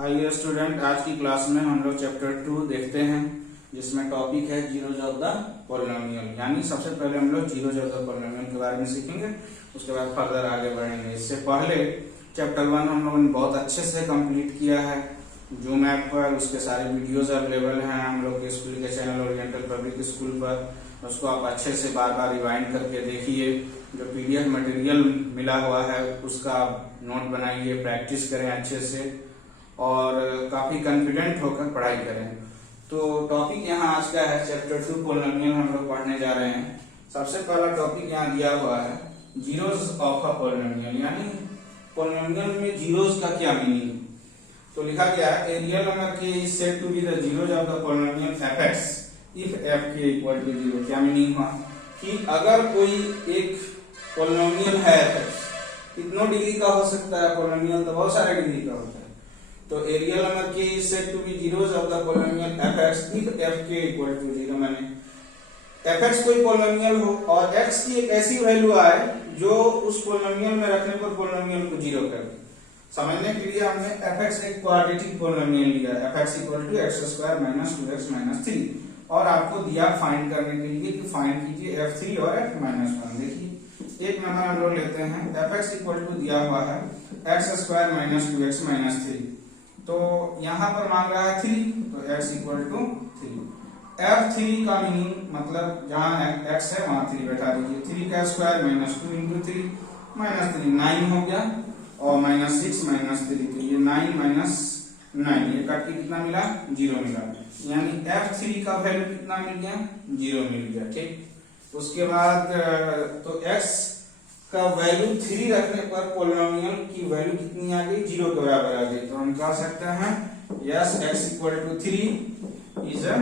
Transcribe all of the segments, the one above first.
आइए स्टूडेंट, आज की क्लास में हम लोग चैप्टर 2 देखते हैं, जिसमें टॉपिक है जीरोज ऑफ द पॉलिनोमियल। यानी सबसे पहले हम लोग जीरोज ऑफ द पॉलिनोमियल के बारे में सीखेंगे, उसके बाद फर्दर आगे बढ़ेंगे। इससे पहले चैप्टर 1 हम लोगों ने बहुत अच्छे से कंप्लीट किया है जूम ऐप पर। उसके सारे वीडियोज अवेलेबल हैं हम लोग के स्कूल के चैनल ओरिएंटल पब्लिक स्कूल पर। उसको आप अच्छे से बार बार रिवाइंड करके देखिए। जो पीडीएफ मटेरियल मिला हुआ है उसका नोट बनाइए, प्रैक्टिस करें अच्छे से और काफी कॉन्फिडेंट होकर पढ़ाई करें। तो टॉपिक यहाँ आज का है चैप्टर 2 पॉलिनोमियल हम लोग पढ़ने जा रहे हैं। सबसे पहला टॉपिक यहाँ दिया हुआ है जीरोज ऑफ अ पॉलिनोमियल, यानी पॉलिनोमियल में जीरोज का क्या मीनिंग। तो लिखा गया है a real number k is said to be the zeros of the polynomial fx if f k equal to 0। क्या मीनिंग हुआ कि अगर कोई एक पॉलिनोमियल है fx, कितनों डिग्री का हो सकता है पॉलिनोमियल, तो बहुत सारे डिग्री का होता है। तो a real number k is said to be zeros of the polynomial fx if f k equal to 0। माने fx कोई पॉलिनोमियल हो और x की एक ऐसी वैल्यू आए जो उस पॉलिनोमियल में रखने पर पॉलिनोमियल को जीरो कर दे। समझने के लिए हमने fx एक क्वाड्रेटिक पॉलिनोमियल लिया, fx equal to x² minus 2x 3, और आपको दिया फाइंड करने के लिए कि फाइंड कीजिए f3 और f-1। देखिए एक नंबर हम लोग लेते हैं, fx इक्वल टू दिया हुआ है x² माइनस 2x 3। तो यहाँ पर मांग रहा है 3, तो x इक्वल टू 3। f3 का मीनिंग मतलब जहाँ x है वहां 3 बैठा दीजिए। 3 का स्क्वायर माइनस 2 इंटू 3 माइनस 3 9 हो गया, और माइनस 6 माइनस 3, तो ये 9 माइनस 9, ये काट के कितना मिला 0 मिला। यानी f3 का वैल्यू कितना मिल गया 0 मिल गया। ठीक, उसके बाद तो x का वैल्यू 3 रखने पर पॉलिनोमियल की वैल्यू कितनी आ गई 0 के बराबर आ गई। तो हम कह सकते हैं yes x equal to 3 is a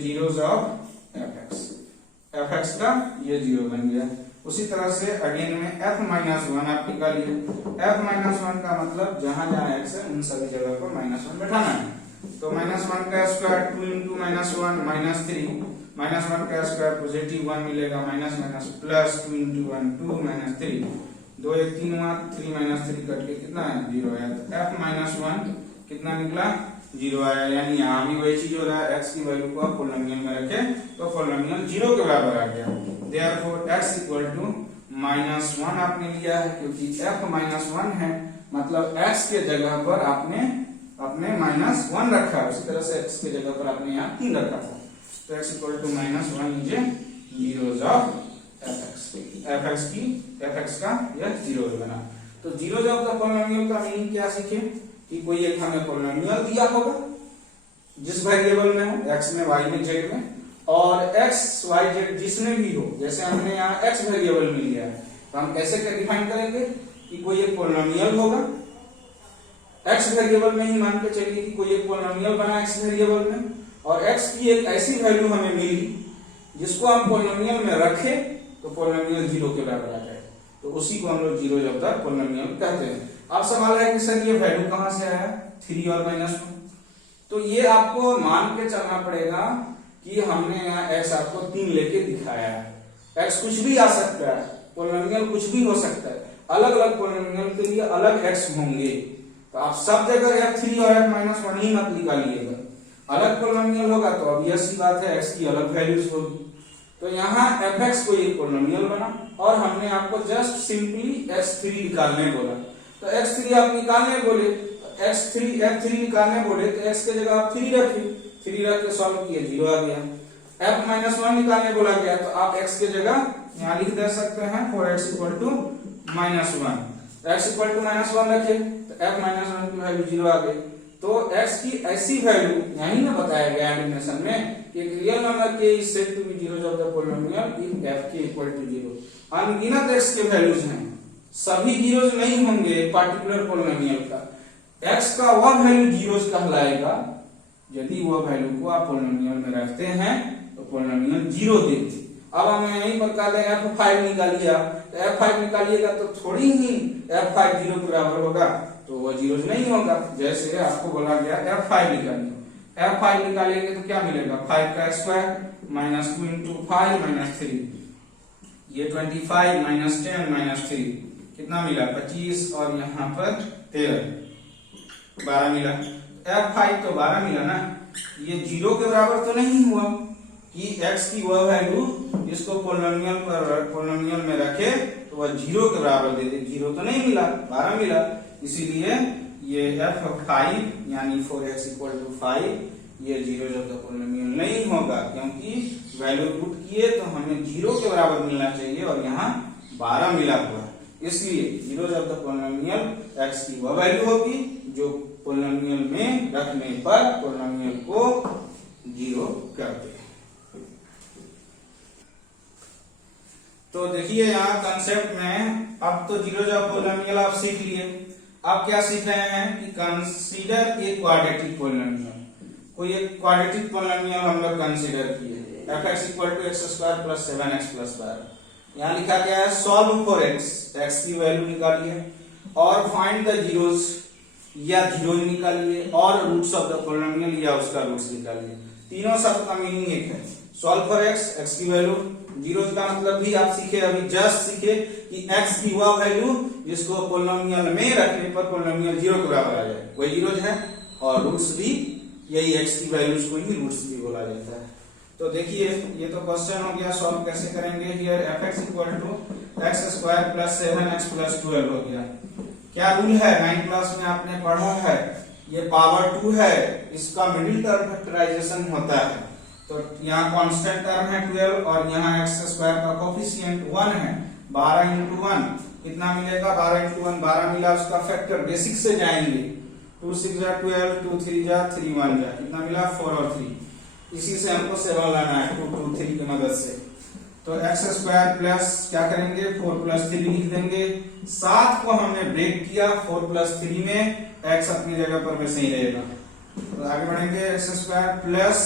zeros of fx का ये 0 बन गया। उसी तरह से अगेन में f-1 आप निकालिए। f-1 का मतलब जहां जहां x है उन सभी जगह पर -1 बैठाना है। तो -1 का स्क्वायर 2 इंटू -1 -3, -1 का स्क्वायर पॉजिटिव 1 मिलेगा, माइनस माइनस प्लस 2 इंटू 1 2 -3, 2 1 3 हुआ, 3 -3 कट के कितना है 0 आया। तो f-1 कितना निकला 0 आया। यानी यहाँ भी वही चीज हो रहा है, x की वैल्यू को आप पॉलिनोमियल में रखें तो पॉलिनोमियल 0 के बराबर आ गया। देयरफॉर x इक्वल टू -1 आपने लिया है, क्योंकि f-1 है मतलब x के जगह पर आपने -1 रखा है। उसी तरह से x के जगह पर आपने यहाँ 3 रखा था। तो x इक्वल टू -1 लीजिए जीरोज ऑफ fx का यह 0 बना। तो जीरोज ऑफ द पॉलिनोमियल का मीनिंग क्या सीखे कि कोई एक हमें पॉलिनोमियल दिया होगा जिस वेरिएबल में हो, x में, y में, z में, और x y z जिसमें भी हो। जैसे हमने यहाँ x वेरिएबल में लिया है तो हम कैसे डिफाइन करेंगे कि कोई एक पॉलिनोमियल होगा x वेरिएबल में ही। मान के चलिए कि कोई एक पॉलिनोमियल बना x वेरिएबल में और x की एक ऐसी वैल्यू हमें मिली जिसको हम पॉलिनोमियल में रखे तो पॉलिनोमियल 0 के बराबर आ जाए। तो उसी को हम लोग जीरोज ऑफ द पॉलिनोमियल कहते हैं। अब सवाल है कि सर ये वैल्यू कहां से आया 3 और -1। तो ये आपको मान के चलना पड़ेगा कि हमने यहाँ x आपको 3 लेके दिखाया है। x कुछ भी आ सकता है, पॉलिनोमियल कुछ भी हो सकता है, अलग अलग पॉलिनोमियल के लिए अलग x होंगे। तो आप सब जगह f3 और f-1 ही मत निकालिएगा। अलग पॉलिनोमियल होगा तो ऑब्वियस सी बात है x की अलग वैल्यूज होगी। तो यहाँ fx को एक पॉलिनोमियल बना और हमने आपको जस्ट सिंपली x3 निकालने बोला। तो x3 आप निकालने बोले, f3 निकालने बोले तो x के जगह आप 3 रखिए, 3 रख के सॉल्व किए 0 आ गया। f-1 निकालने बोला गया तो आप x के जगह यहाँ लिख दे सकते हैं for x equal to -1। x equal to -1 रखे तो f-1 की वैल्यू 0 आ गई। तो x की ऐसी वैल्यू यही ना बताया गया एनिमेशन में कि real number k is said to be zeros of the polynomial if f k equal to 0। अनगिनत x के वैल्यूज हैं, सभी जीरोज नहीं होंगे पार्टिकुलर पॉलिनोमियल का। x का वह वैल्यू जीरोज कहलाएगा यदि वह वैल्यू को आप पॉलिनोमियल में रखते हैं तो पॉलिनोमियल 0 देते। अब हमें यहीं पर कहते हैं f5 निकालिए, तो f5 निकालिएगा तो थोड़ी ही f5 0 के बराबर होगा, तो वह जीरोज नहीं होगा। जैसे आपको बोला गया f5 निकालिए, f5 निकालेंगे तो क्या मिलेगा 5 का स्क्वायर माइनस 2 इंटू 5 माइनस 3, ये 25 माइनस 10 माइनस 3 कितना मिला 25 और यहाँ पर 13 12 मिला। F5 तो 12 मिला ना, ये 0 के बराबर तो नहीं हुआ कि x की वह वैल्यू जिसको पोलिनोमियल में रखे तो वह 0 के बराबर दे दे, 0 तो नहीं मिला, 12 मिला। इसीलिए ये F5 यानी 4x = 5 ये 0 जब तक पोलिनोमियल नहीं होगा, क्योंकि वैल्यू पुट किए तो हमें 0 के बराबर मिलना चाहिए और यहाँ 12 मिला हुआ। इसलिए 0 जब तक पोलिनोमियल x की वह वैल्यू होगी जो पोलिनोमियल में रखने पर पोलिनोमियल को 0 कर दे। तो देखिए यहाँ कंसेप्ट में अब तो 0 जब पोलिनोमियल आप सीख लिए। अब क्या सीख रहे हैं कि कंसीडर ए क्वाड्रेटिक पोलिनोमियल। कोई एक क्वाड्रेटिक पोलिनोमियल हम लोग कंसीडर किए, f(x = x² + 7x + 12)। यहाँ लिखा गया है सॉल्व फॉर x की वैल्यू निकालिए और फाइंड द जीरोस, या जीरो निकालिए, और रूट्स ऑफ द पोलिनोमियल या उसका रूट्स निकालिए। तीनों शब्द का मीनिंग एक है। सॉल्व फॉर x की वैल्यू, जीरो का मतलब भी आप सीखे, अभी जस्ट सीखे कि x की वह वैल्यू जिसको पोलिनोमियल में रखने पर पोलिनोमियल 0 के बराबर आ जाए, वही जीरो है। और रूट्स भी यही x की वैल्यूज को ही रूट्स भी बोला जाता है। तो देखिए ये तो क्वेश्चन हो गया, सॉल्व कैसे करेंगे। हियर f(x = x² + 7x + 12 हो गया। क्या रूल है, 9th क्लास में आपने पढ़ा है, ये पावर 2 है, इसका मिडिल टर्म फैक्टराइजेशन होता है। तो यहाँ कांस्टेंट टर्म है 12 और यहाँ x² का कोफिशिएंट 1 है। 12 × 1 कितना मिलेगा, 12 × 1 12 मिला, उसका फैक्टर बेसिक से जाएंगे, 2 × 6 = 12, 2 × 3 = 3 1 = कितना मिला 4 और 3। इसी से हमको 7 लाना है 2 2 3 की मदद से। तो x² प्लस क्या करेंगे 4 + 3 लिख देंगे। 7 को हमने ब्रेक किया, 4 + 3 में x अपनी जगह पर वैसे ही रहेगा। तो आगे बढ़ेंगे, x² plus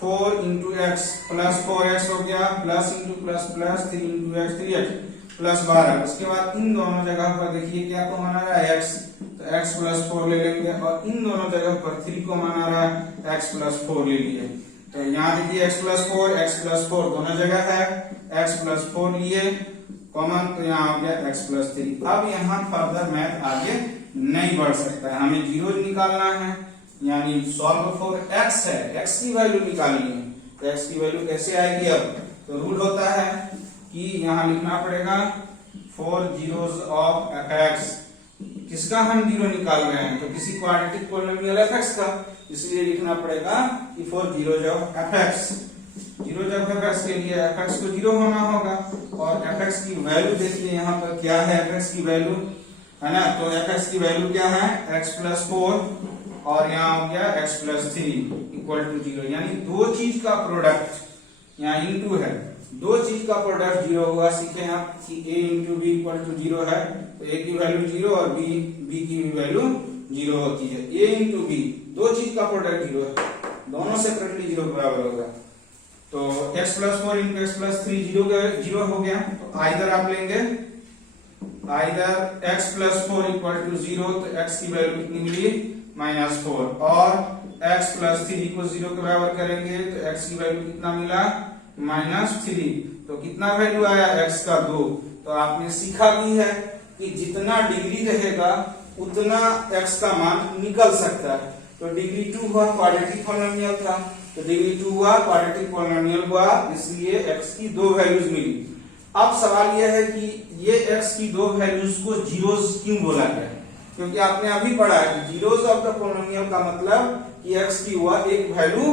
4 × x plus 4x हो गया, plus × plus plus 3 × x 3x plus 12। उसके बाद इन दोनों जगह पर देखिए क्या कॉमन आ रहा है x, तो x + 4 ले लेंगे, और इन दोनों जगह पर 3 कॉमन आ रहा है, x + 4 ले लिए। तो यहाँ देखिए x + 4 दोनों जगह है, x + 4 लिए कॉमन, तो यहाँ हो गया x + 3। अब यहाँ फर्दर मैथ आगे नहीं बढ़ सकता है, हमें जीरो निकालना है, यानी सॉल्व फॉर x है, x की वैल्यू निकालनी है। तो x की वैल्यू कैसे आएगी, अब तो रूल होता है कि यहाँ लिखना पड़ेगा 4 zeros of f(x)। किसका हम जीरो निकाल रहे हैं, तो किसी क्वाड्रेटिक पोलिनोमियल f(x) का, इसलिए लिखना पड़ेगा कि 4 zeros of f(x)। जीरो जब f(x) के लिए f(x) को 0 होना होगा, और f(x) की वैल्यू देखिए यहाँ पर क्या है, f(x) की वैल्यू है ना, तो f(x) की वैल्यू क्या है x + 4 और यहाँ हो गया x + 3 = 0। यानी दो चीज का प्रोडक्ट यहाँ इनटू है, दो चीज का प्रोडक्ट 0 हुआ। सीखे आप कि a × b = 0 है, तो a की वैल्यू 0 और b की भी वैल्यू 0 होती है। a × b दो चीज का प्रोडक्ट 0 है, दोनों सेपरेटली 0 के बराबर होगा। तो x + 4 × x + 3 0 हो गया। तो आइदर आप लेंगे, आइदर x + 4 = 0, तो x की वैल्यू कितनी मिली -4, और x + 3 को 0 के बराबर करेंगे तो x की वैल्यू कितना मिला -3। तो कितना वैल्यू आया x का 2। तो आपने सीखा भी है कि जितना डिग्री रहेगा उतना x का मान निकल सकता है। तो डिग्री 2 हुआ, क्वाड्रेटिक पोलिनोमियल था, तो डिग्री 2 हुआ, क्वाड्रेटिक पोलिनोमियल हुआ, इसलिए x की 2 वैल्यूज मिली। अब सवाल यह है कि ये x की 2 वैल्यूज को जीरोस क्यों बोला गया, क्योंकि आपने अभी पढ़ा है कि जीरोस ऑफ द पोलिनोमियल का मतलब कि x की वह एक वैल्यू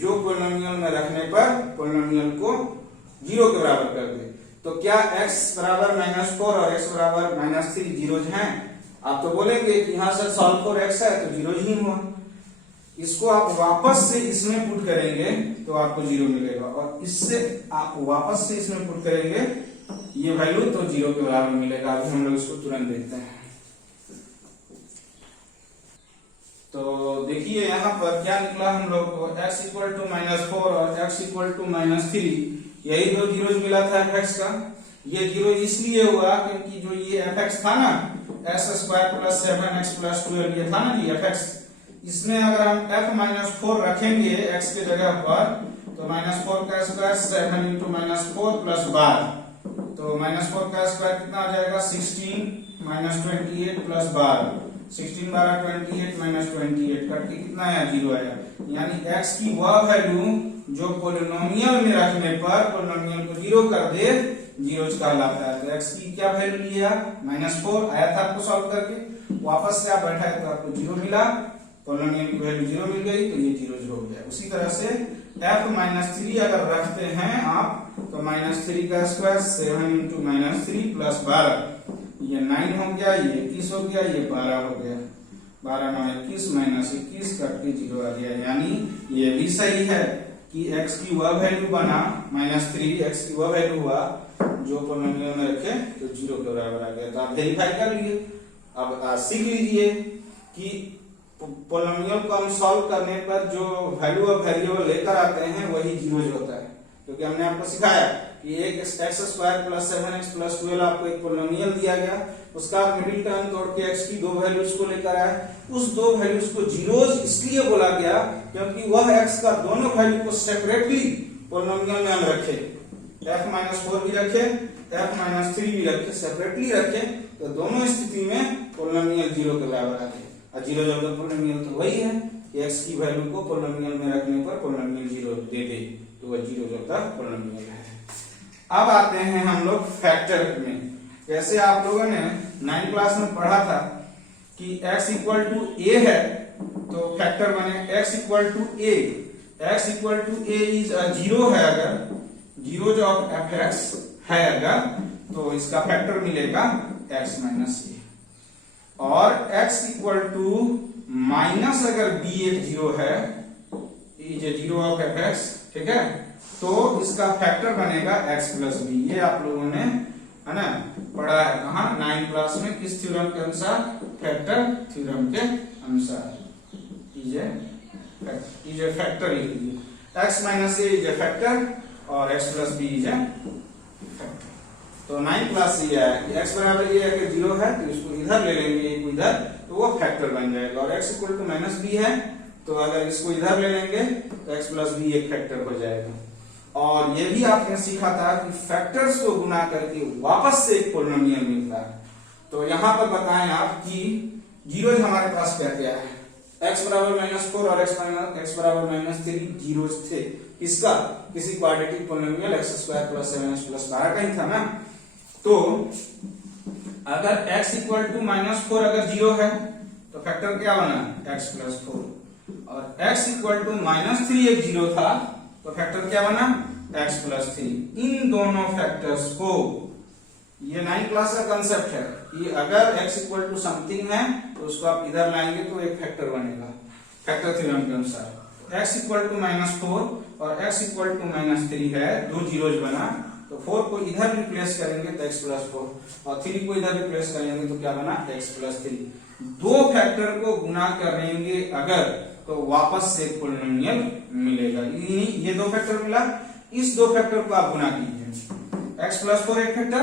जो पोलिनोमियल में रखने पर पोलिनोमियल को 0 के बराबर कर दे। तो क्या x = -4 और x = -3 जीरोज हैं? आप तो बोलेंगे कि यहाँ से सॉल्व फॉर x है तो जीरो ही हुआ। इसको आप वापस से इसमें पुट करेंगे तो आपको 0 मिलेगा, और इससे आप वापस से इसमें पुट करेंगे ये वैल्यू तो 0 के बराबर मिलेगा। अभी हम लोग इसको तुरंत देखते हैं। तो देखिए यहाँ पर क्या निकला हम लोग को, x = -4 और x = -3, यही दो जीरोज मिला था f(x) का। ये जीरो इसलिए हुआ क्योंकि जो ये f(x) था ना, x² + 7x + 12 ये था ना जी f(x), इसमें अगर हम f-4 रखेंगे x के जगह पर, तो -4 का स्क्वायर 7 × -4 + 12, तो तो -4 का स्क्वायर कितना आ जाएगा 16 - 28 + 12, 16 12 28 - 28 कट के कितना आया 0 आया। यानी x की वह वैल्यू जो पोलिनोमियल में रखने पर पोलिनोमियल को 0 कर दे, जीरोज कहलाता है। तो x की क्या वैल्यू लिया -4 आया था आपको सॉल्व करके, वापस से आप बैठाए तो आपको 0 मिला, पोलिनोमियल की वैल्यू 0 मिल गई तो ये जीरोज हो गया। उसी तरह से f-3 अगर रखते हैं आप तो -3 का स्क्वायर 7 × -3 + 12, ये 9 हो गया, ये 21 हो गया, ये 12 हो गया, 12 9 21 -21 कट के 0 आ गया। यानी ये भी सही है कि x की वह वैल्यू बना -3, x की वह वैल्यू हुआ जो पोलिनोमियल में रखे तो 0 के बराबर आ गया। तो आप वेरीफाई कर लिए। अब सीख लीजिए कि पोलिनोमियल को हम सॉल्व करने पर जो वैल्यू ऑफ वेरिएबल लेकर आते हैं वही जीरोज होता है, क्योंकि हमने आपको सिखाया कि एक x² + 7x + 12 आपको एक पोलिनोमियल दिया गया, उसका मिडिल टर्म तोड़ के x की दो वैल्यूज को लेकर आए, उस दो वैल्यूज को जीरोज इसलिए बोला गया क्योंकि वह x का दोनों वैल्यू को सेपरेटली पोलिनोमियल में हम रखे, f-4 भी रखे, f-3 भी रखे, सेपरेटली रखे, तो दोनों स्थिति में पोलिनोमियल 0 के बराबर आ गया। और 0 जब पोलिनोमियल तो वही है कि x की वैल्यू को पोलिनोमियल में रखने पर पोलिनोमियल 0 दे दे, तो वह 0 जब तक पोलिनोमियल है। अब आते हैं हम लोग फैक्टर में। जैसे आप लोगों ने 9th क्लास में पढ़ा था कि x = a है तो फैक्टर बने x = a, x = a is 0 है, अगर जीरोज ऑफ fx है अगर, तो इसका फैक्टर मिलेगा x - a। और x = अगर b एक 0 है, इज 0 ऑफ fx, ठीक है, तो इसका फैक्टर बनेगा x + b। ये आप लोगों ने है ना पढ़ा है कहां 9th क्लास में, किस थ्योरम के अनुसार, फैक्टर थ्योरम के अनुसार। इज ए फैक्टर लिख लीजिए, x - a is a factor और x + b is a factor. तो 9th क्लास से यह है कि x बराबर ये अगर 0 है तो इसको इधर ले लेंगे, एक इधर, तो वो फैक्टर बन जाएगा। और x = -b है तो अगर इसको इधर ले लेंगे तो x + b एक फैक्टर हो जाएगा। और ये भी आपने सीखा था कि फैक्टर्स को गुना करके वापस से एक पोलिनोमियल मिलता है। तो यहां पर बताएं आप कि जीरोज हमारे पास क्या क्या है, x बराबर -4 और x बराबर -3 जीरोज थे। इसका किसी क्वाड्रेटिक पोलिनोमियल x² + 7x + 12 का ही था ना। तो अगर x = -4 अगर 0 है तो फैक्टर क्या बना x + 4, और x = -3 एक 0 था तो फैक्टर क्या बना x + 3। इन दोनों फैक्टर्स को, ये 9th क्लास का कंसेप्ट है कि अगर x = समथिंग है तो उसको आप इधर लाएंगे तो एक फैक्टर बनेगा, फैक्टर थ्योरम के अनुसार। x = -4 और x = -3 है, दो जीरोज बना, तो 4 को इधर रिप्लेस करेंगे तो x + 4, और 3 को इधर रिप्लेस करेंगे तो क्या बना x + 3। दो फैक्टर को गुना करेंगे अगर तो वापस से पोलिनोमियल मिलेगा। ये दो फैक्टर मिला, इस दो फैक्टर को आप गुना कीजिए, x + 4 एक फैक्टर,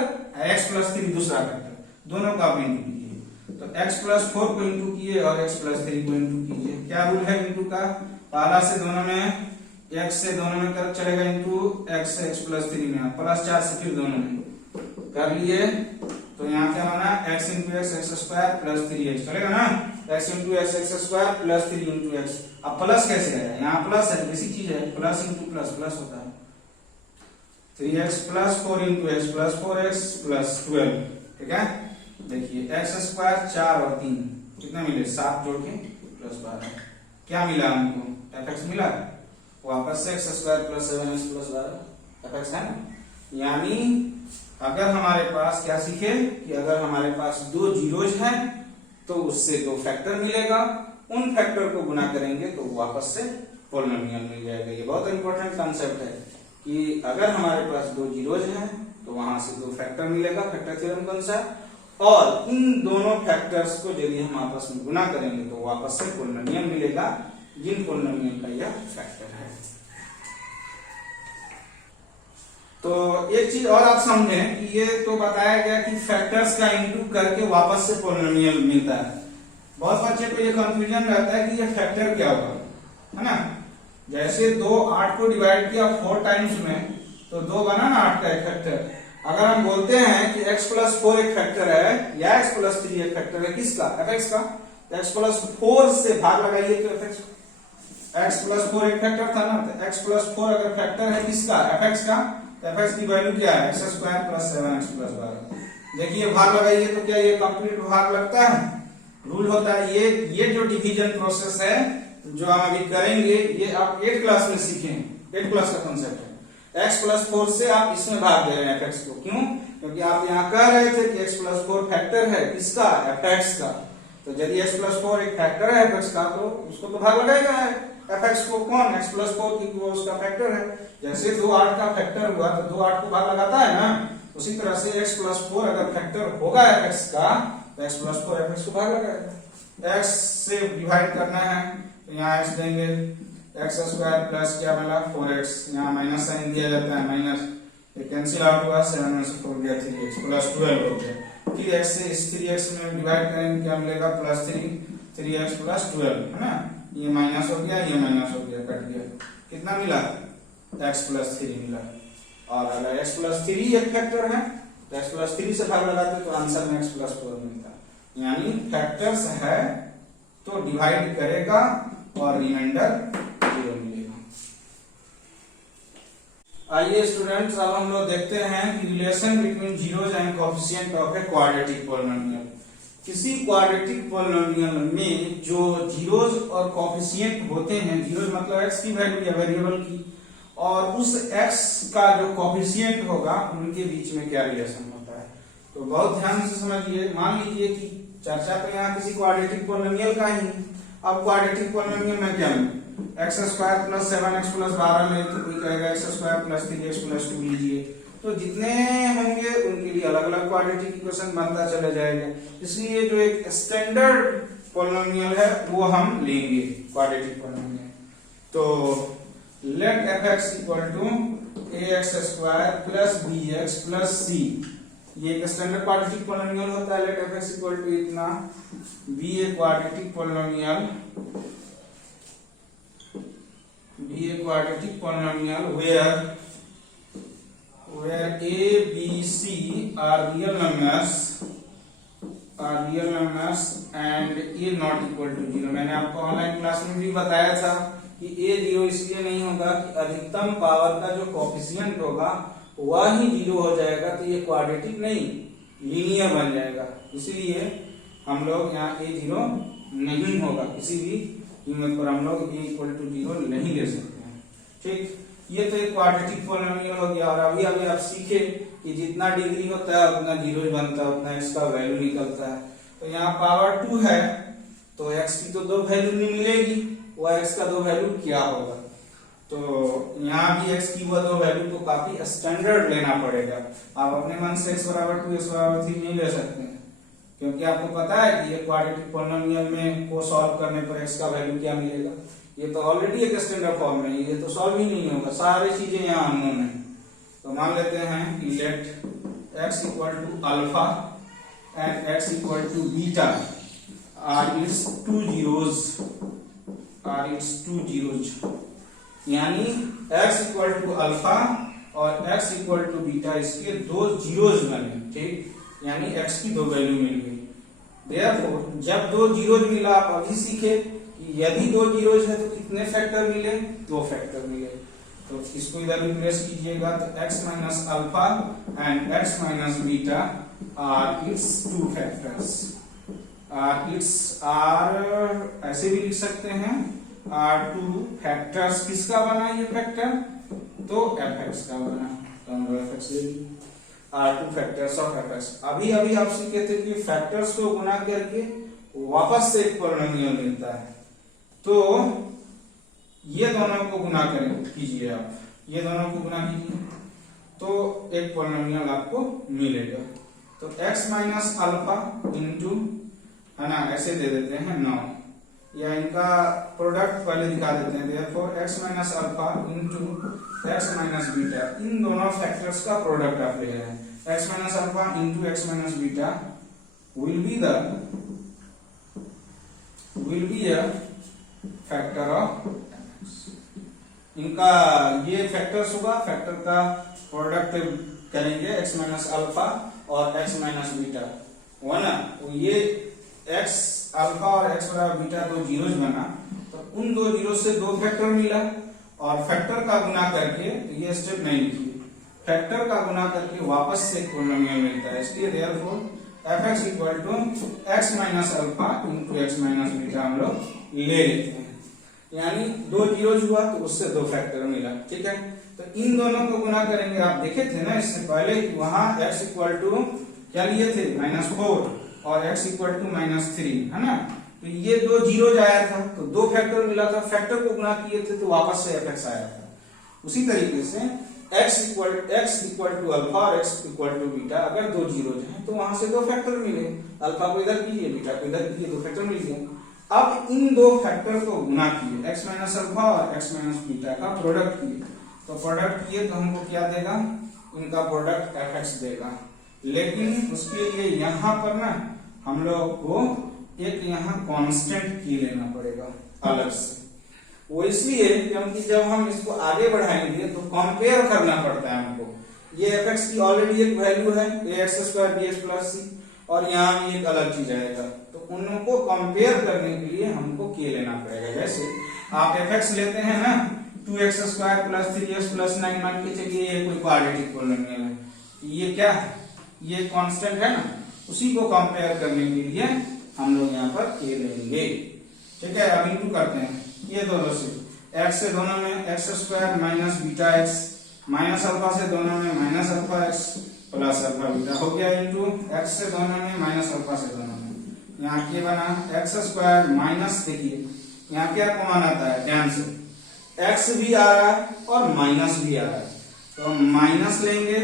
x + 3 दूसरा फैक्टर, दोनों का आप इंटू कीजिए। तो x + 4 को इंटू कीजिए और x + 3 को इंटू कीजिए। क्या रूल है इंटू का, पहला से दोनों में, x से दोनों में कर चलेगा इंटू, x से x + 3 में, +4 से फिर दोनों में कर लिए, तो यहाँ क्या बना x × x² + 3x चलेगा ना, x × x² + 3 × x। अब प्लस कैसे आया, यहाँ प्लस है, किसी चीज है, प्लस इंटू प्लस प्लस होता है, 3x + 4 × x + 4x + 12, ठीक है। देखिए x² 4 और 3 कितना मिले, 7 जोड़ के +12, क्या मिला हमको, fx मिला, वापस से x² + 7x + 12 fx है ना। यानी अगर हमारे पास क्या सीखे कि अगर हमारे पास दो जीरोज हैं तो उससे दो फैक्टर मिलेगा, उन फैक्टर को गुना करेंगे तो वापस से पोलिनोमियल मिल जाएगा। ये बहुत इंपॉर्टेंट कंसेप्ट है कि अगर हमारे पास दो जीरोज हैं तो वहां से दो फैक्टर मिलेगा, फैक्टर थ्योरम के अनुसार, और इन दोनों फैक्टर्स को यदि हम आपस में गुना करेंगे तो वापस से पोलिनोमियल मिलेगा, जिन पोलिनोमियल का यह फैक्टर है। तो एक चीज और आप समझें कि ये तो बताया गया कि फैक्टर्स का इंटू करके वापस से पोलिनोमियल मिलता है। बहुत बच्चे को ये कंफ्यूजन रहता है कि ये फैक्टर क्या होगा, है ना। जैसे 8 को डिवाइड किया 4 टाइम्स में तो 2 बना ना 8 का एक फैक्टर। अगर हम बोलते हैं कि x प्लस 4 एक फैक्टर है या x प्लस 3 एक फैक्टर है किसका, fx का, तो x प्लस 4 से भाग लगाइए तो fx, x प्लस 4 एक फैक्टर था ना, तो x प्लस 4 अगर फैक्टर है किसका, fx का, तो fx की वैल्यू क्या है, x square plus 7x plus 12। देखिए भाग लगाइए तो क्या ये कंप्लीट भाग लगता है, रूल होता है। ये जो डिवीजन प्रोसेस है जो हम अभी करेंगे ये आप 8 क्लास में सीखेंगे, 8 क्लास का कॉन्सेप्ट है। x प्लस 4 से आप इसमें भाग दे रहे हैं fx को, क्यों, क्योंकि आप यहाँ कह रहे थे कि x प्लस 4 फैक्टर है किसका, fx का, तो यदि x प्लस 4 एक फैक्टर है fx का तो उसको तो भाग लगाएगा है fx को, कौन, x प्लस 4 की वो उसका फैक्टर है। जैसे 2 8 का फैक्टर हुआ तो 2 8 को भाग लगाता है ना, उसी तरह से x प्लस 4 अगर फैक्टर होगा fx का तो x प्लस 4 fx को भाग लगाएगा। x से डिवाइड करना है तो यहाँ x देंगे, x स्क्वायर प्लस क्या मिला 4x, यहाँ माइनस साइन दिया जाता है, माइनस ये कैंसिल आउट हुआ, 7 में से 4 गया 3x प्लस 12 हो गया। फिर x से इस 3x में डिवाइड करेंगे क्या मिलेगा, प्लस 3x प्लस 12 है ना, ये माइनस हो गया, ये माइनस हो गया, कट गया, कितना मिला, x प्लस 3 मिला। और अगर x प्लस 3 एक फैक्टर है तो x प्लस 3 से भाग लगाते तो आंसर में x प्लस 4 मिलता, यानी फैक्टर्स है तो डिवाइड करेगा और रिमाइंडर 0 मिलेगा। आइए स्टूडेंट्स अब हम लोग देखते हैं कि relation between zeros and coefficient of a quadratic polynomial. किसी क्वाड्रेटिक पॉलिनोमियल में जो जीरोज और कोएफिशिएंट होते हैं, जीरोज मतलब x की वैल्यू या वेरिएबल की, और उस x का जो कोएफिशिएंट होगा उनके बीच में क्या रिलेशन होता है। तो बहुत ध्यान से समझिए। मान लीजिए कि चर्चा तो यहाँ किसी क्वाड्रेटिक पॉलिनोमियल का ही, अब क्वाड्रेटिक पॉलिनोमियल में क्या है, x square plus 7x plus 12 में तो कोई कहेगा x square plus 3x plus 2 लीजिए, तो जितने होंगे उनके लिए अलग अलग क्वाड्रेटिक इक्वेशन बनता चला जाएगा। इसलिए जो एक स्टैंडर्ड पॉलिनोमियल है वो हम लेंगे क्वाड्रेटिक पॉलिनोमियल। तो let fx equal to ax square plus bx plus c, ये एक स्टैंडर्ड क्वाड्रेटिक पॉलिनोमियल होता है। लेट fx इक्वल टू इतना b a quadratic polynomial, b a quadratic polynomial where a b c are real numbers and a not equal to 0। मैंने आपको online class में भी बताया था कि a 0 इसलिए नहीं होगा कि अधिकतम पावर का जो कोएफिशिएंट होगा वह ही 0 हो जाएगा, तो ये क्वाड्रेटिक नहीं लीनियर बन जाएगा। इसीलिए हम लोग यहाँ a 0 नहीं होगा, किसी भी कीमत पर हम लोग a इक्वल टू 0 नहीं ले सकते हैं। ठीक, ये तो एक क्वाड्रेटिक पॉलिनोमियल हो गया। और अभी अभी आप सीखे कि जितना डिग्री होता है उतना जीरो बनता है, उतना इसका वैल्यू निकलता है। तो यहाँ पावर 2 है तो x की तो 2 वैल्यू नहीं मिलेगी, वह x का 2 वैल्यू क्या होगा। तो यहाँ भी x की वह 2 वैल्यू तो काफी स्टैंडर्ड लेना पड़ेगा। आप अपने मन से x बराबर 2 x बराबर 3 नहीं ले सकते हैं, क्योंकि आपको पता है कि ये क्वाड्रेटिक पॉलिनोमियल में को सॉल्व करने पर x का वैल्यू क्या मिलेगा। ये तो ऑलरेडी एक स्टैंडर्ड फॉर्म में, ये तो सॉल्व ही नहीं होगा, सारी चीजें यहाँ अननोन है। तो मान लेते हैं कि let x equal to alpha and x equal to beta are its two zeros, यानी x इक्वल टू अल्फा और x इक्वल टू बीटा इसके 2 जीरोज बने। ठीक, यानी x की 2 वैल्यू मिल गई। देयरफॉर जब 2 जीरोज मिला, आप अभी सीखे कि यदि 2 जीरोज है तो कितने फैक्टर मिले, 2 फैक्टर मिले। तो इसको इधर रिप्लेस कीजिएगा तो x minus alpha and x minus beta are its 2 factors, आर ऐसे भी लिख सकते हैं आर 2 फैक्टर्स। किसका बना ये फैक्टर, तो fx का बना, तो हम fx ले लिए, आर 2 फैक्टर्स ऑफ fx। अभी अभी आप सीखे थे कि फैक्टर्स को गुना करके वापस से एक पॉलिनोमियल मिलता है। तो ये दोनों को गुना कीजिए, आप ये दोनों को गुना कीजिए तो एक पॉलिनोमियल आपको मिलेगा। तो x माइनस अल्फा इंटू, है ना, ऐसे दे देते हैं 9, या इनका प्रोडक्ट पहले दिखा देते हैं। Therefore x minus alpha into x minus beta, इन दोनों फैक्टर्स का प्रोडक्ट आप ले रहे हैं। x minus alpha into x minus beta will be a factor of x। इनका ये फैक्टर्स होगा, फैक्टर का प्रोडक्ट करेंगे x माइनस अल्फा और x माइनस बीटा हुआ ना, तो ये x अल्फा और x बराबर बीटा दो जीरोज बना, तो उन दो जीरो से दो फैक्टर मिला और फैक्टर का गुना करके, तो ये स्टेप नहीं लिखिए, फैक्टर का गुना करके वापस से पॉलिनोमियल मिलता है। इसलिए therefore fx equal to x minus alpha into x minus beta हम लोग ले लेते हैं, यानी दो जीरोज हुआ तो उससे दो फैक्टर मिला। ठीक है, तो इन दोनों को गुना करेंगे। आप देखे थे ना इससे पहले कि वहां x इक्वल टू क्या लिए थे -4 और x इक्वल टू -3 है ना, तो ये दो जीरो आया था तो दो फैक्टर मिला था, फैक्टर को गुना किए थे तो वापस से fx आया था। उसी तरीके से x इक्वल टू अल्फा और x इक्वल टू बीटा, अगर दो जीरो हैं तो वहां से दो फैक्टर मिले, अल्फा को इधर कीजिए बीटा को इधर कीजिए, दो फैक्टर मिल गए। अब इन दो फैक्टर को गुना किए, x माइनस अल्फा और x माइनस बीटा का प्रोडक्ट किए, तो प्रोडक्ट किए तो हमको क्या देगा, इनका प्रोडक्ट fx देगा। लेकिन उसके लिए यहाँ पर ना हम लोग को एक यहाँ कांस्टेंट की लेना पड़ेगा अलग से। वो इसलिए क्योंकि जब हम इसको आगे बढ़ाएंगे तो कंपेयर करना पड़ता है हमको। ये fx की ऑलरेडी एक वैल्यू है ax² bx + c, और यहाँ भी एक अलग चीज आएगा, तो उनको कंपेयर करने के लिए हमको k लेना पड़ेगा। जैसे आप fx लेते हैं ना 2x² + 3x + 9, मान के चलिए ये कोई क्वाड्रेटिक पॉलिनोमियल है, ये क्या है, ये कांस्टेंट है ना, उसी को कंपेयर करने के लिए हम लोग यहाँ पर k लेंगे। ठीक है, अब इनटू करते हैं ये दोनों से, x से दोनों में x² minus beta x, minus alpha से दोनों में minus alpha x plus alpha beta हो गया, इंटू x से दोनों में माइनस अल्फा से दोनों में, यहाँ क्या बना x² माइनस, देखिए यहाँ क्या कॉमन आता है, ध्यान से x भी आ रहा है और माइनस भी आ रहा है, तो माइनस लेंगे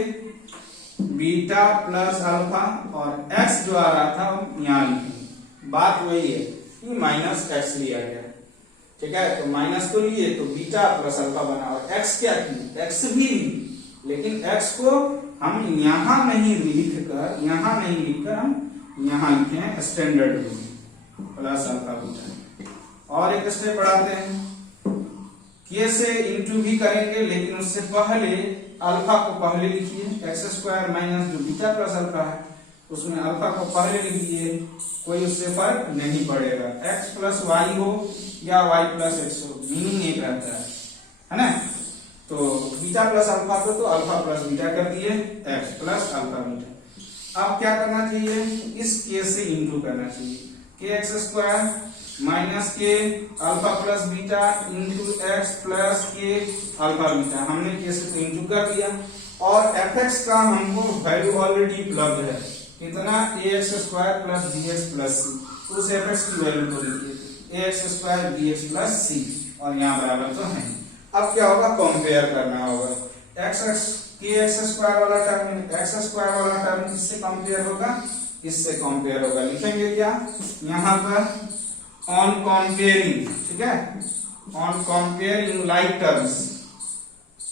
बीटा प्लस अल्फा और x जो आ रहा था यहाँ लिखेंगे। बात वही है कि माइनस x लिया गया, ठीक है, तो माइनस तो लिए तो बीटा प्लस अल्फा बना, और x क्या किया, x भी ली, लेकिन x को हम यहाँ नहीं लिखकर, यहाँ नहीं लिखकर हम यहाँ लिखे हैं स्टैंडर्ड में प्लस अल्फा बीटा। और एक स्टेप बढ़ाते हैं, k से इंटू भी करेंगे, लेकिन उससे पहले अल्फा को पहले लिखिए, x² माइनस जो बीटा प्लस अल्फा है उसमें अल्फा को पहले लिखिए, कोई उससे फर्क नहीं पड़ेगा, x प्लस वाई हो या y प्लस एक्स हो, मीनिंग एक रहता है ना। तो बीटा प्लस अल्फा को तो अल्फा प्लस बीटा कर दिए, x प्लस अल्फा बीटा। अब क्या करना चाहिए, इस k से इंटू करना चाहिए, kx² minus k alpha plus beta into x plus k alpha beta, हमने k से तो इंटू कर दिया, और fx का हमको वैल्यू ऑलरेडी उपलब्ध है, कितना ax² plus bx plus c, उस fx की वैल्यू को लिखिए ax² bx प्लस c, और यहाँ बराबर तो है। अब क्या होगा, कंपेयर करना होगा, kx² वाला टर्म x² वाला टर्म किससे कंपेयर होगा, इससे कंपेयर होगा। लिखेंगे क्या यहाँ पर, ऑन कंपेयरिंग, ठीक है, on comparing like terms,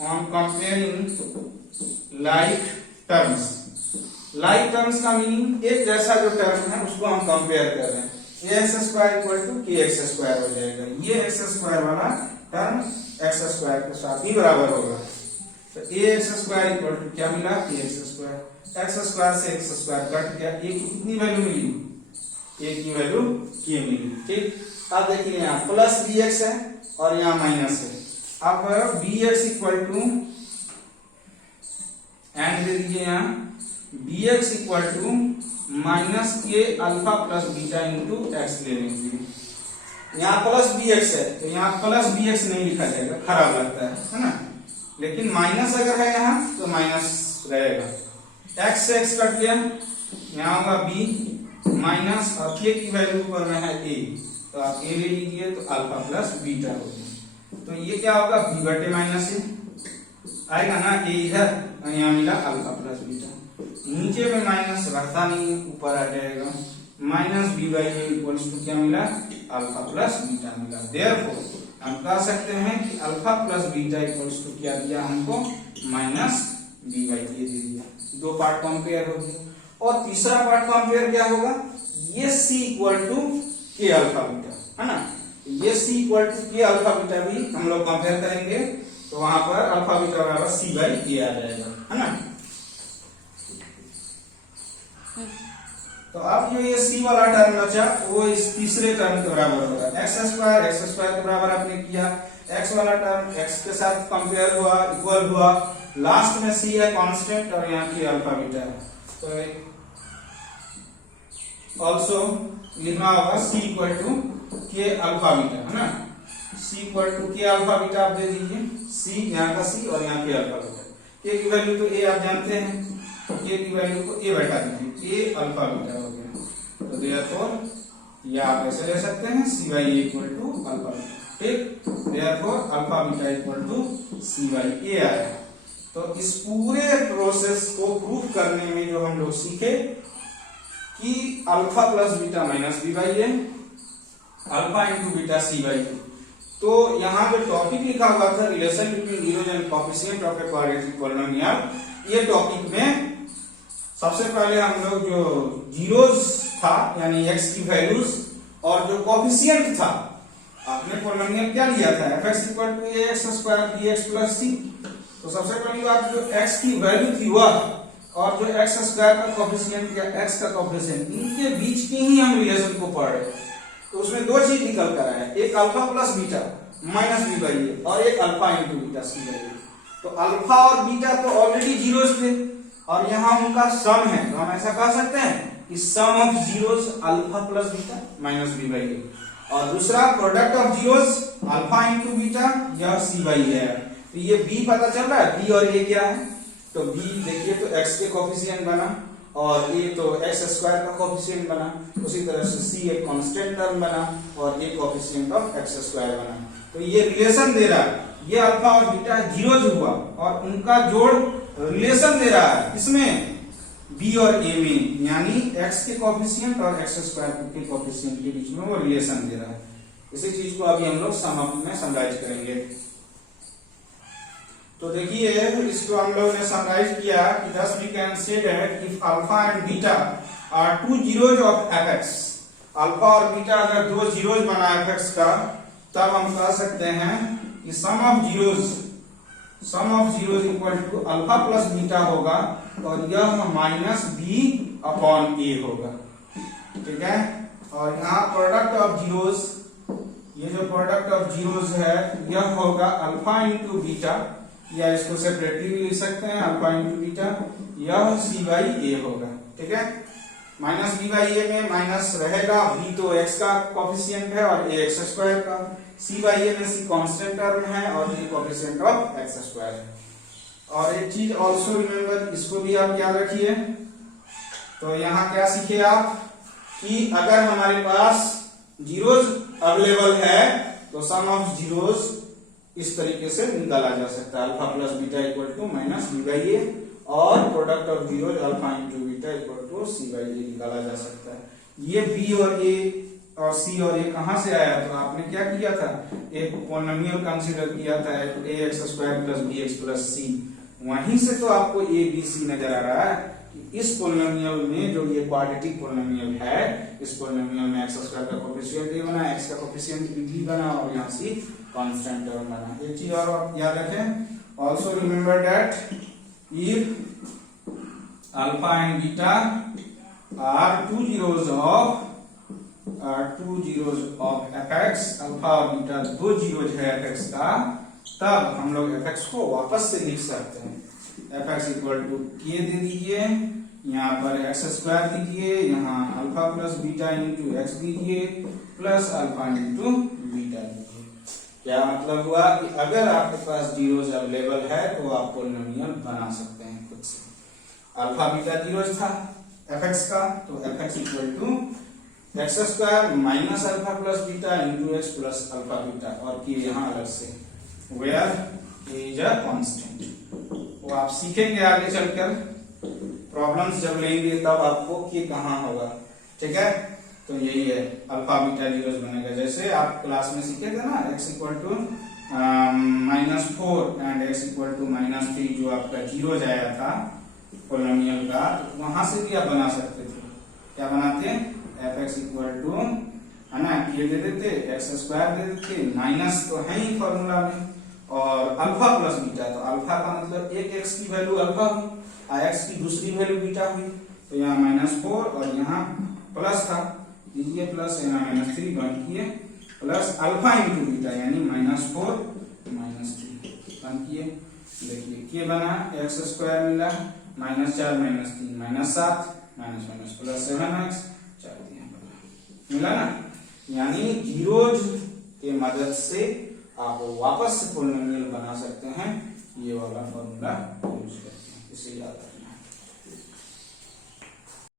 on comparing like terms. Like terms का मीनिंग एक जैसा जो टर्म है उसको हम कंपेयर कर रहे हैं, ax² इक्वल टू kx² हो जाएगा, ये x² वाला टर्म x² के साथ ही बराबर होगा, तो ax² इक्वल टू क्या मिला, kx², x² से x² कट गया, एक कितनी वैल्यू मिली, एक की वैल्यू k मिली। ठीक, अब देखिए यहाँ प्लस bx है और यहाँ माइनस है, अब bx इक्वल टू एंड दे दीजिए, यहाँ bx equal to minus k alpha plus beta into x ले लेंगे, यहाँ प्लस bx है तो यहाँ प्लस bx नहीं लिखा जाएगा, खराब लगता है ना, लेकिन माइनस अगर है यहाँ तो माइनस रहेगा, x से x कट गया, यहाँ होगा b माइनस, और k की वैल्यू ऊपर में है a, तो आप a ले लीजिए तो अल्फा प्लस बीटा होगा, तो ये क्या होगा, b बटे माइनस a आएगा ना, a इधर और यहाँ मिला अल्फा प्लस बीटा, नीचे में माइनस रखता नहीं, ऊपर आ जाएगा, minus b by a equals to क्या मिला, अल्फा प्लस बीटा मिला। देयरफॉर हम कह सकते हैं कि alpha plus beta equals to क्या दिया हमको, माइनस b बाई ए दे दिया। दो पार्ट कंपेयर हो गए, और तीसरा पार्ट कंपेयर क्या होगा, ये c equal to k alpha beta है ना, ये c equal to k alpha beta भी हम लोग कंपेयर करेंगे, तो वहां पर अल्फा बीटा बराबर c बाई a आ जाएगा, है ना। तो अब जो ये सी वाला टर्म बचा वो इस तीसरे टर्म के बराबर होगा। एक्स स्क्वायर के बराबर आपने किया, एक्स वाला टर्म एक्स के साथ कंपेयर हुआ, इक्वल हुआ, लास्ट में सी है कांस्टेंट और यहाँ की अल्फा बीटा है, तो ऑल्सो लिखना होगा सी इक्वल टू के अल्फा बीटा, है ना। सी इक्वल टू के अल्फा बीटा आप दे दीजिए, सी यहाँ का सी और यहाँ के अल्फा बीटा। के की वैल्यू तो ए आप जानते हैं, के की वैल्यू को ए बैठा दीजिए, ए अल्फा बीटा हो गया। तो देयरफॉर या आप ऐसे ले सकते हैं C by A equal to alpha beta, ठीक। Therefore alpha beta equal to C by A आया। तो इस पूरे प्रोसेस को प्रूफ करने में जो हम लोग सीखे कि alpha plus beta minus B by A, alpha into beta C by ए। तो यहाँ जो टॉपिक लिखा हुआ था relation between zeros and coefficient of a quadratic polynomial, ये टॉपिक में सबसे पहले हम लोग जो जीरोज था यानी एक्स की वैल्यूज और जो कोएफिशिएंट था, आपने पॉलिनोमियल क्या लिया था f(x = ax² bx + c)। तो सबसे पहली बात जो x की वैल्यू थी वह और जो x² का कोएफिशिएंट या x का कोएफिशिएंट, इनके बीच की ही हम रिलेशन को पढ़ रहे हैं। तो उसमें दो चीज निकल कर आया, एक alpha plus beta minus B by a और एक alpha into beta C by ए। तो अल्फा और बीटा तो ऑलरेडी जीरोस थे और यहाँ उनका सम है, तो हम ऐसा कह सकते हैं कि sum of zeros alpha plus beta minus B by a. और दूसरा product of zeros alpha into beta यह सी बाई ए है। तो ये बी पता चल रहा है, बी और ए क्या है, तो बी देखिए तो x के कोएफिशिएंट बना और ये तो x² का कोएफिशिएंट बना, उसी तरह से c एक कांस्टेंट टर्म बना और ये कोएफिशिएंट ऑफ x² बना। तो ये रिलेशन दे रहा है, ये अल्फा और बीटा जीरोज हुआ और उनका जोड़ रिलेशन दे रहा है इसमें b और a में, यानी x के कोएफिशिएंट और x² के कोएफिशिएंट के बीच में वो रिलेशन दे रहा है। इसी चीज को अभी हम लोग समाप्त में समराइज करेंगे। तो देखिए इसको हम लोग ने समराइज किया कि thus we can say that if alpha and beta are two zeros of fx, alpha और बीटा अगर दो जीरोज बना fx का, तब हम कह सकते हैं कि sum of zeros equal to alpha plus beta होगा और यह माइनस बी अपॉन ए होगा, ठीक है। और यहाँ प्रोडक्ट ऑफ जीरोज, ये जो प्रोडक्ट ऑफ जीरोज है यह होगा अल्फा इंटू बीटा, या इसको सेपरेटली भी लिख सकते हैं अल्फा इंटू बीटा, यह सी बाई ए होगा, ठीक है। माइनस बी बाई ए में माइनस रहेगा, बी तो x का कोएफिशिएंट है और a x² का, सी बाई ए में सी कांस्टेंट टर्म है और ये कोएफिशिएंट ऑफ x² है। और एक चीज ऑल्सो रिमेंबर, इसको भी आप याद रखिए। तो यहाँ क्या सीखे आप कि अगर हमारे पास जीरोज अवेलेबल है तो सम ऑफ जीरोज इस तरीके से निकाला जा सकता है, alpha plus beta equal to minus B by a और product of zeros alpha into beta equal to C by a निकाला जा सकता है। ये बी और ए और सी और ए कहां से आया, तो आपने क्या किया था, एक पॉलिनोमियल कंसीडर किया था ax² + bx + c, वहीं से तो आपको ए बी सी नजर आ रहा है कि इस पॉलिनोमियल में जो ये क्वाड्रेटिक पॉलिनोमियल है, इस पॉलिनोमियल में x² का कोएफिशिएंट ए बना, x का कोएफिशिएंट बी बना और यहाँ सी कांस्टेंट टर्म बना। एक चीज और आप याद रखें, also remember that if alpha and beta are two zeros of fx, alpha और बीटा दो जीरोज है fx का, तब हम लोग fx को वापस से लिख सकते हैं। fx इक्वल टू k दे दीजिए, यहाँ पर x² दीजिए, यहाँ alpha plus beta into x दीजिए प्लस अल्फा इंटू बीटा दीजिए। क्या मतलब हुआ कि अगर आपके पास जीरोज अवेलेबल है तो आप पॉलिनोमियल बना सकते हैं खुद से। अल्फा बीटा जीरोज था fx का, तो fx equal to x² minus alpha plus beta into x plus alpha beta और k यहाँ अलग से, where k is a constant. वो आप सीखेंगे आगे चलकर, प्रॉब्लम्स जब लेंगे तब आपको k कहाँ होगा, ठीक है। तो यही है अल्फा बीटा जीरोज बनेगा, जैसे आप क्लास में सीखे थे ना x equal to -4 and x equal to -3 जो आपका जीरोज आया था पॉलिनोमियल का, तो वहां से भी आप बना सकते थे। क्या बनाते हैं, fx इक्वल टू है ना k दे देते, x² दे देते, माइनस तो है ही फॉर्मूला में और अल्फा प्लस बीटा, तो अल्फा का मतलब एक x की वैल्यू अल्फा हुई और x की दूसरी वैल्यू बीटा हुई, तो यहाँ -4 और यहाँ प्लस था, लीजिए प्लस, यहाँ -3 बंद किए, प्लस अल्फा इंटू बीटा यानी -4 -3 बंद किए। देखिए ये बना x² मिला, -4 -3 -7 +7x 4 मिला ना। यानी जीरोज के मदद से आप वापस से पॉलिनोमियल बना सकते हैं, ये वाला फॉर्मूला यूज करते हैं, इसे याद रखना।